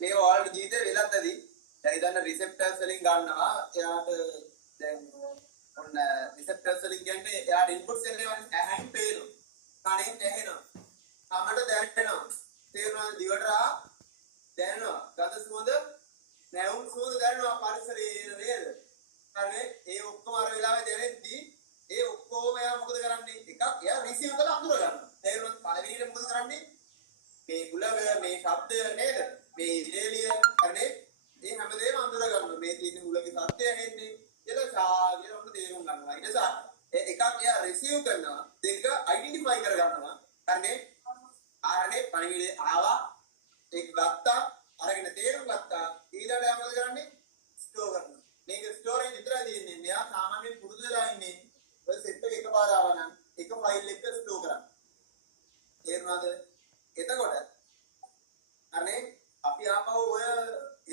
මේ ඔයාලට ජීවිතේ වෙලත් ඇති. දැන් ඉතින් රිසෙප්ටර්ස් වලින් ගන්නවා. එයාට දැන් ඔන්න රිසෙප්ටර්ස් වලින් කියන්නේ එයාට ඉන්පුට්ස් එනවා ඇහෙන් පේනවා. කනෙන් ඇහෙනවා. අපට දැනෙනවා. තේරෙනවද දිවට රා දැනෙනවා. ගඳ සුවඳ නැවුම් සුවඳ දැනෙනවා පරිසරයේ නේද? හරි ඒ ඔක්කොම අර වෙලාවේ දැනෙද්දී ඒ ඔක්කොම එයා මොකද කරන්නේ? එකක් එයා රිසීව් කරලා අඳුර ගන්නවා. තේරුණාද? පළවෙනිට මොකද කරන්නේ? මේ උලව මේ ශබ්දය නේද? මේ ඉලෙලිය හරිනේ? මේ හැමදේම අඳුර ගන්නවා. මේ තියෙන උලගේ සත්‍යය ඇහෙන්නේ එලසා කියලා උඹ තේරුම් ගන්නවා. ඊට පස්සේ එකක් එයා රිසීව් කරනවා. දෙක අයිඩෙන්ටිෆයි කර ගන්නවා. හරිනේ? ආරනේ පණිවිඩය ආවා. ඒක ගත්තා. අරගෙන තේරුම් ගත්තා. ඊළඟට එයා මොකද කරන්නේ? ස්ටෝර් කරනවා. මේක ස්ටෝරේජ් විතරයි තියෙන්නේ. මෙයා සාමාන්‍යයෙන් පුරුදු වෙලා ඉන්නේ. ඔය සෙට් එක එකපාර ආවා නම් එක ෆයිල් එක ස්ටෝර් කරන්න. තේරුණාද? එතකොට අනේ අපි ආපහු ඔය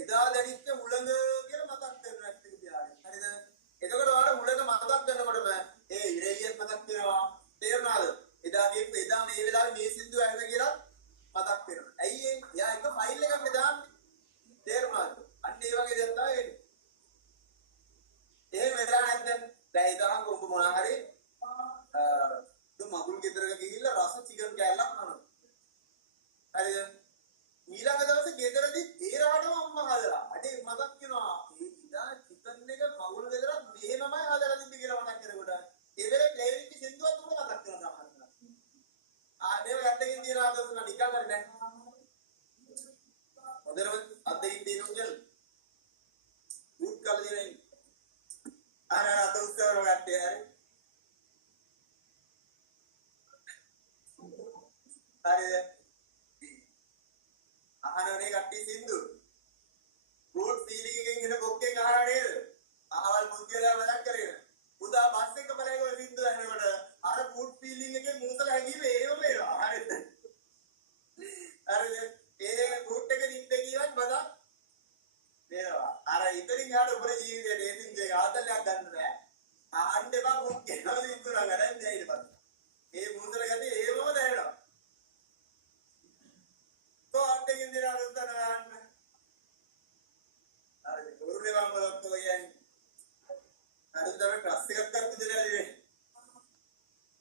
එදා දැනිච්ච මුලඟ කියලා මතක් කරගන්න එක තියාගෙන. හරිද? එතකොට ඔයාලට මුලඟ මතක් කරනකොටම ඒ ඉරේලියත් මතක් වෙනවා. තේරුණාද? එදා මේ වෙලාවේ මේ සින්දුව ඇහුවා කියලා මතක් වෙනවා. ඇයි ඒ? යා එක ෆයිල් එකක් දාන්නේ. තේරුණාද? අන්න ඒ වගේ දෙයක් තමයි වෙන්නේ. එහෙම වෙලා නැත්නම් දැන් ඉතහන් උඹ මොනවා හරි මගුල් ගෙදරක ගිහිල්ලා රස චිකන් කෑල්ලක් කනවා. හරිද? ඊළඟ දවසේ ගෙදරදී තේරාටම අම්මා හදලා. අඩේ මතක් වෙනවා. ඒ ඉදා චිකන් එක මගුල් ගෙදරත් මෙහෙමමයි හදලා තිබ්බේ කියලා මතක් කරගොඩ. ඒ වෙලේ ප්ලේ වෙච්ච සින්දුවත් උඹ මතක් කරනවා සමහරවිට. ආදේව ගැටකින් තියන ආදතුන නිකන් හරි නැහැ. හොඳටම අද්දකින් දිනුම් කියලා. බුත් කල දිනේ. අර අත උස්සවල ගැටේ හරි. හරිද? අහනනේ කට්ටිය සින්දු. රෝඩ් සීලිං එකෙන් එන බොක්කෙන් අහලා නේද? අහවල් මුද්දලා වැඩක් කරගෙන. උදා බස් එක බලයි ඔය සින්දු අහනකොට අර ෆුඩ් සීලිං එකෙන් මුසල හැංගීම ඒව වේවා. හරිද? හරිද? ඒ රූට් එක නිද්ද කියවත් බදා වේවා. අර ඉතින් ආඩ උඹේ ජීවිතේ දේසින් දෙක ආතල්යක් ගන්න බෑ. අහන්න එපා බොක්කේ. නේද ඉතුරුනා ගන්න දෙයි ඊට පස්සේ. ඒ මුසල ගතිය ඒවම දැනෙනවා. අටකින් දිනා උත්තර ගන්න. හරි උරුනේ වම් බලත් කියන්නේ. අරුතර ක්ලාස් එකක් කරපු දෙලා ඉන්නේ.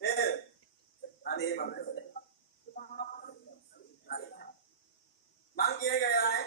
නේද? අනේ මම කියේක යන්නේ.